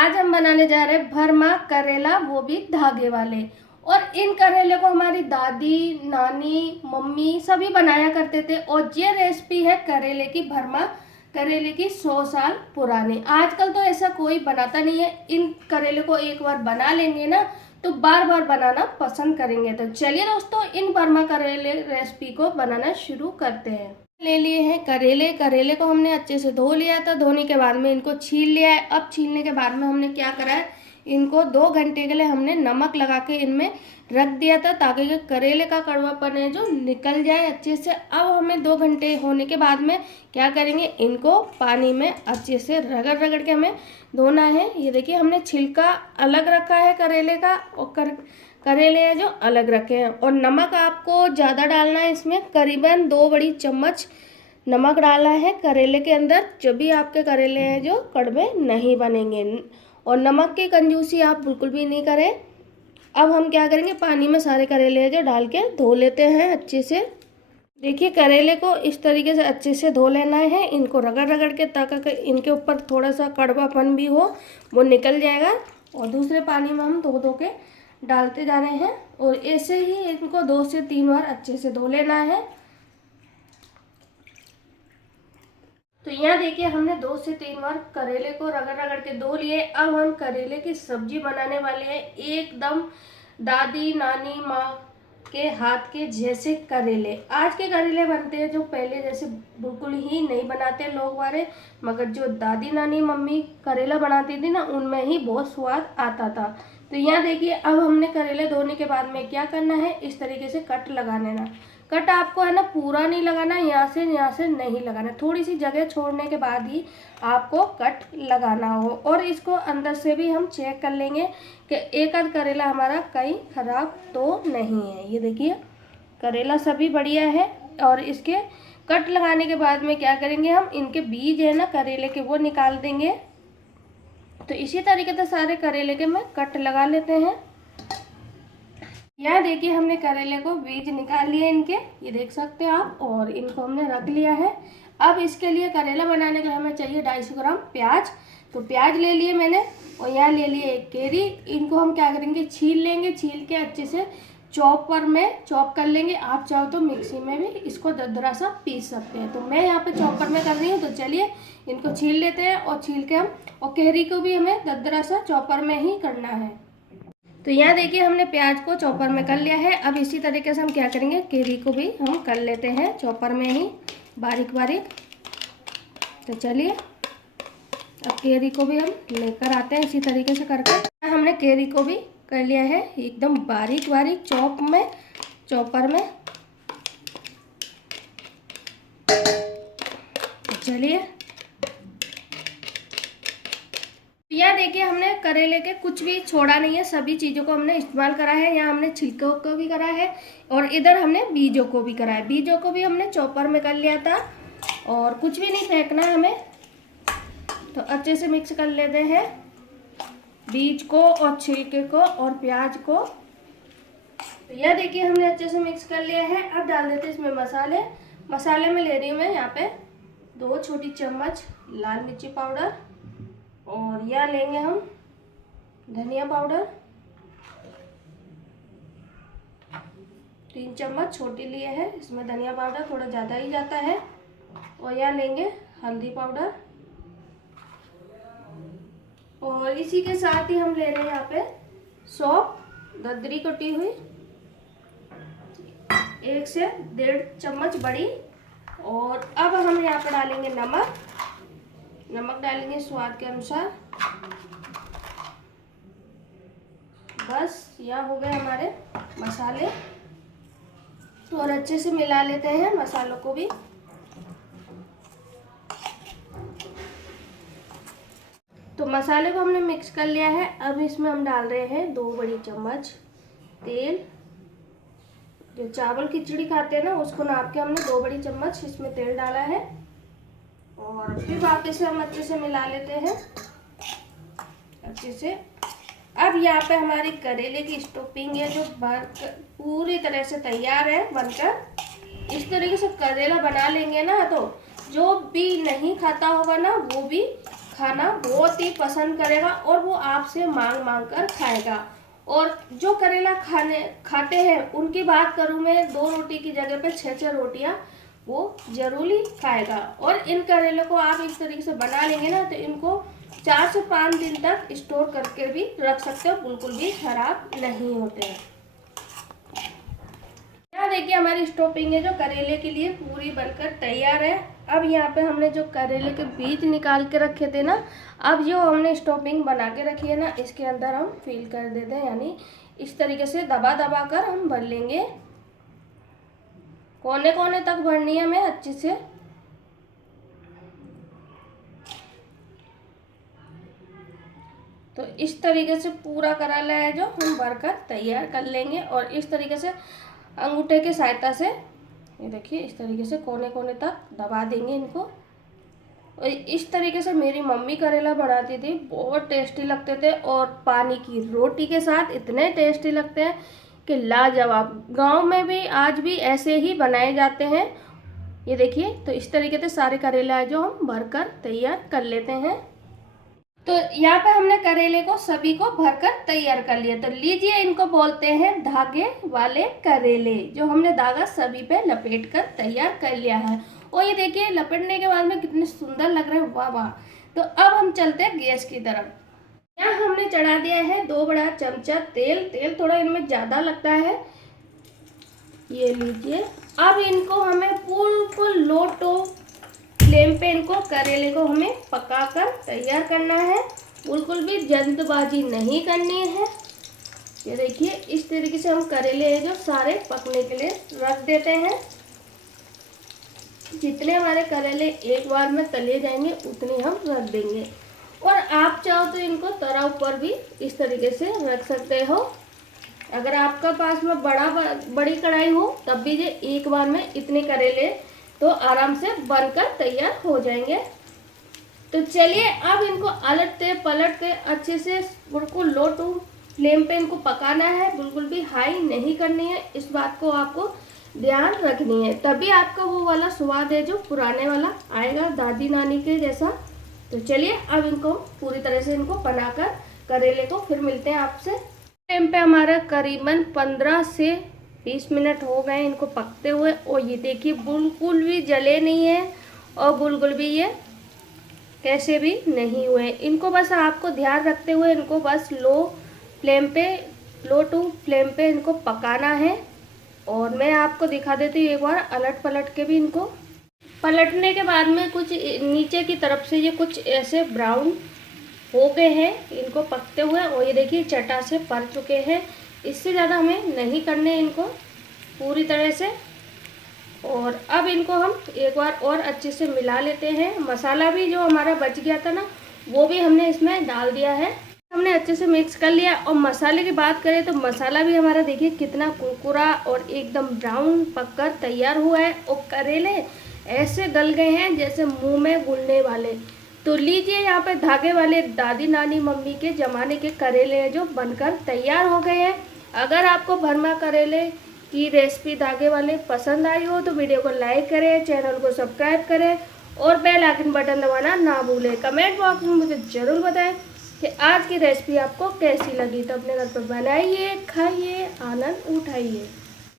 आज हम बनाने जा रहे हैं भरमा करेला, वो भी धागे वाले। और इन करेले को हमारी दादी, नानी, मम्मी सभी बनाया करते थे। और ये रेसिपी है करेले की भरमा, करेले की 100 साल पुरानी। आजकल तो ऐसा कोई बनाता नहीं है। इन करेले को एक बार बना लेंगे ना तो बार बार बनाना पसंद करेंगे। तो चलिए दोस्तों, इन भरमा करेले रेसिपी को बनाना शुरू करते हैं। ले लिए हैं करेले। करेले को हमने अच्छे से धो लिया था। धोने के बाद में इनको छील लिया है। अब छीलने के बाद में हमने क्या करा है, इनको 2 घंटे के लिए हमने नमक लगा के इनमें रख दिया था ताकि ये करेले का कड़वापन है जो निकल जाए अच्छे से। अब हमें 2 घंटे होने के बाद में क्या करेंगे, इनको पानी में अच्छे से रगड़ रगड़ के हमें धोना है। ये देखिए, हमने छिलका अलग रखा है करेले का और करेले हैं जो अलग रखे हैं। और नमक आपको ज़्यादा डालना है, इसमें करीबन 2 बड़ी चम्मच नमक डालना है करेले के अंदर, जब भी आपके करेले हैं जो कड़वे नहीं बनेंगे। और नमक की कंजूसी आप बिल्कुल भी नहीं करें। अब हम क्या करेंगे, पानी में सारे करेले हैं जो डाल के धो लेते हैं अच्छे से। देखिए, करेले को इस तरीके से अच्छे से धो लेना है। इनको रगड़ रगड़ के ताकि इनके ऊपर थोड़ा सा कड़वापन भी हो, वो निकल जाएगा। और दूसरे पानी में हम धो धो के डालते जा रहे हैं। और ऐसे ही इनको 2 से 3 बार अच्छे से धो लेना है। तो यहाँ देखिए, हमने 2 से 3 बार करेले को रगड़ रगड़ के धो लिए। अब हम करेले की सब्जी बनाने वाले हैं, एकदम दादी, नानी, माँ के हाथ के जैसे करेले। आज के करेले बनते हैं जो पहले जैसे बिल्कुल ही नहीं बनाते लोग वाले, मगर जो दादी, नानी, मम्मी करेला बनाती थी ना, उनमें ही बहुत स्वाद आता था। तो यहाँ देखिए, अब हमने करेले धोने के बाद में क्या करना है, इस तरीके से कट लगा लेना। कट आपको है ना पूरा नहीं लगाना, यहाँ से नहीं लगाना, थोड़ी सी जगह छोड़ने के बाद ही आपको कट लगाना हो। और इसको अंदर से भी हम चेक कर लेंगे कि एक आध करेला हमारा कहीं खराब तो नहीं है। ये देखिए, करेला सभी बढ़िया है। और इसके कट लगाने के बाद में क्या करेंगे, हम इनके बीज है ना करेले के, वो निकाल देंगे। तो इसी तरीके से सारे करेले के मैं कट लगा लेते हैं। यहाँ देखिए, हमने करेले को बीज निकाल लिए इनके, ये देख सकते हैं आप। और इनको हमने रख लिया है। अब इसके लिए करेला बनाने के लिए हमें चाहिए 250 ग्राम प्याज। तो प्याज ले लिए मैंने। और यहाँ ले लिए एक केरी। इनको हम क्या करेंगे, छील लेंगे। छील के अच्छे से चॉपर में चॉप कर लेंगे। आप चाहो तो मिक्सी में भी इसको दरदरा सा पीस सकते हैं। तो मैं यहाँ पे चॉपर में कर रही हूँ। तो चलिए इनको छील लेते हैं। और छील के हम, और केरी को भी हमें दरदरा सा चॉपर में ही करना है। तो यहाँ देखिए, हमने प्याज को चॉपर में कर लिया है। अब इसी तरीके से हम क्या करेंगे, केरी को भी हम कर लेते हैं चॉपर में ही बारीक बारीक। तो चलिए, अब केरी को भी हम लेकर आते हैं इसी तरीके से करके। हमने केरी को भी कर लिया है एकदम बारीक बारीक चॉपर में। तो चलिए, यहाँ देखिए, हमने करेले के कुछ भी छोड़ा नहीं है, सभी चीज़ों को हमने इस्तेमाल करा है। यहाँ हमने छिलकों को भी करा है और इधर हमने बीजों को भी करा है। बीजों को भी हमने चॉपर में कर लिया था। और कुछ भी नहीं फेंकना है हमें। तो अच्छे से मिक्स कर लेते हैं बीज को और छिलके को और प्याज को। तो यह देखिए, हमने अच्छे से मिक्स कर लिया है। अब डाल देते हैं इसमें मसाले। मसाले में ले रही हूँ मैं यहाँ पे 2 छोटी चम्मच लाल मिर्ची पाउडर। और यह लेंगे हम धनिया पाउडर 3 चम्मच छोटी लिए है, इसमें धनिया पाउडर थोड़ा ज़्यादा ही जाता है। और यह लेंगे हल्दी पाउडर। और इसी के साथ ही हम ले रहे हैं यहाँ पे सौंफ दरदरी कटी हुई 1 से 1.5 चम्मच बड़ी। और अब हम यहाँ पे डालेंगे नमक डालेंगे स्वाद के अनुसार। बस, यह हो गए हमारे मसाले। और अच्छे से मिला लेते हैं मसालों को भी। तो मसाले को हमने मिक्स कर लिया है। अब इसमें हम डाल रहे हैं 2 बड़ी चम्मच तेल। जो चावल खिचड़ी खाते हैं ना, उसको नाप के हमने 2 बड़ी चम्मच इसमें तेल डाला है। और फिर वापस से हम अच्छे से मिला लेते हैं अच्छे से। अब यहाँ पे हमारी करेले की स्टफिंग है जो पूरी तरह से तैयार है बनकर। इस तरीके से करेला बना लेंगे ना, तो जो भी नहीं खाता होगा ना, वो भी खाना बहुत ही पसंद करेगा और वो आपसे मांग मांग कर खाएगा। और जो करेला खाते हैं उनकी बात करूँ मैं, 2 रोटी की जगह पे 6-6 रोटियां वो जरूर ही खाएगा। और इन करेले को आप इस तरीके से बना लेंगे ना तो इनको 4 से 5 दिन तक स्टोर करके भी रख सकते हो, बिल्कुल भी खराब नहीं होते हैं। यहाँ देखिए हमारी स्टफिंग है जो करेले के लिए पूरी बनकर तैयार है। अब यहाँ पे हमने जो करेले के बीज निकाल के रखे थे ना, अब जो हमने स्टफिंग बना के रखी है ना, इसके अंदर हम फिल कर देते हैं। यानी इस तरीके से दबा दबा कर हम भर लेंगे। कोने कोने तक भरनी है हमें अच्छे से। तो इस तरीके से पूरा करेला है जो हम भरकर तैयार कर लेंगे। और इस तरीके से अंगूठे की सहायता से ये देखिए इस तरीके से कोने कोने तक दबा देंगे इनको। और इस तरीके से मेरी मम्मी करेला बनाती थी, बहुत टेस्टी लगते थे और पानी की रोटी के साथ इतने टेस्टी लगते हैं कि लाजवाब। गांव में भी आज भी ऐसे ही बनाए जाते हैं। ये देखिए तो इस तरीके से सारे करेला है जो हम भरकर तैयार कर लेते हैं। तो यहाँ पे हमने करेले को सभी को भरकर तैयार कर लिया। तो लीजिए इनको बोलते हैं धागे वाले करेले, जो हमने धागा सभी पे लपेट कर तैयार कर लिया है। और ये देखिए लपेटने के बाद में कितने सुंदर लग रहे हैं, वाह वाह। तो अब हम चलते हैं गैस की तरफ। यहाँ हमने चढ़ा दिया है 2 बड़ा चमचा तेल। तेल थोड़ा इनमें ज़्यादा लगता है, ये लीजिए। अब इनको हमें बिल्कुल लो टू फ्लेम पे इनको करेले को हमें पकाकर तैयार करना है, बिल्कुल भी जल्दबाजी नहीं करनी है। ये देखिए इस तरीके से हम करेले हैं जो सारे पकने के लिए रख देते हैं। जितने हमारे करेले एक बार में तले जाएंगे उतने हम रख देंगे। और आप चाहो तो इनको तराव पर भी इस तरीके से रख सकते हो। अगर आपका पास में बड़ी कढ़ाई हो तब भी ये एक बार में इतने करेले तो आराम से बनकर तैयार हो जाएंगे। तो चलिए अब इनको अलटते पलटते अच्छे से बिल्कुल लो टू फ्लेम पे इनको पकाना है, बिल्कुल भी हाई नहीं करनी है। इस बात को आपको ध्यान रखनी है, तभी आपका वो वाला स्वाद है जो पुराने वाला आएगा, दादी नानी के जैसा। तो चलिए अब इनको पूरी तरह से इनको बनाकर करेले को फिर मिलते हैं आपसे। टाइम पे हमारा करीबन 15 से 20 मिनट हो गए इनको पकते हुए। और ये देखिए बिल्कुल भी जले नहीं है और बिल्कुल भी ये कैसे भी नहीं हुए। इनको बस आपको ध्यान रखते हुए इनको बस लो टू फ्लेम पे इनको पकाना है। और मैं आपको दिखा देती हूँ एक बार अलट पलट के भी इनको। पलटने के बाद में कुछ नीचे की तरफ से ये कुछ ऐसे ब्राउन हो गए हैं इनको पकते हुए। और ये देखिए चटा से पक चुके हैं, इससे ज़्यादा हमें नहीं करने इनको पूरी तरह से। और अब इनको हम एक बार और अच्छे से मिला लेते हैं। मसाला भी जो हमारा बच गया था ना वो भी हमने इसमें डाल दिया है, हमने अच्छे से मिक्स कर लिया। और मसाले की बात करें तो मसाला भी हमारा देखिए कितना कुरकुरा और एकदम ब्राउन पककर तैयार हुआ है। और करेले ऐसे गल गए हैं जैसे मुंह में घुलने वाले। तो लीजिए यहाँ पे धागे वाले दादी नानी मम्मी के ज़माने के करेले हैं जो बनकर तैयार हो गए हैं। अगर आपको भरमा करेले की रेसिपी धागे वाले पसंद आई हो तो वीडियो को लाइक करें, चैनल को सब्सक्राइब करें और बेल आइकन बटन दबाना ना भूलें। कमेंट बॉक्स में मुझे ज़रूर बताएं कि आज की रेसिपी आपको कैसी लगी। तो अपने घर पर बनाइए, खाइए, आनंद उठाइए।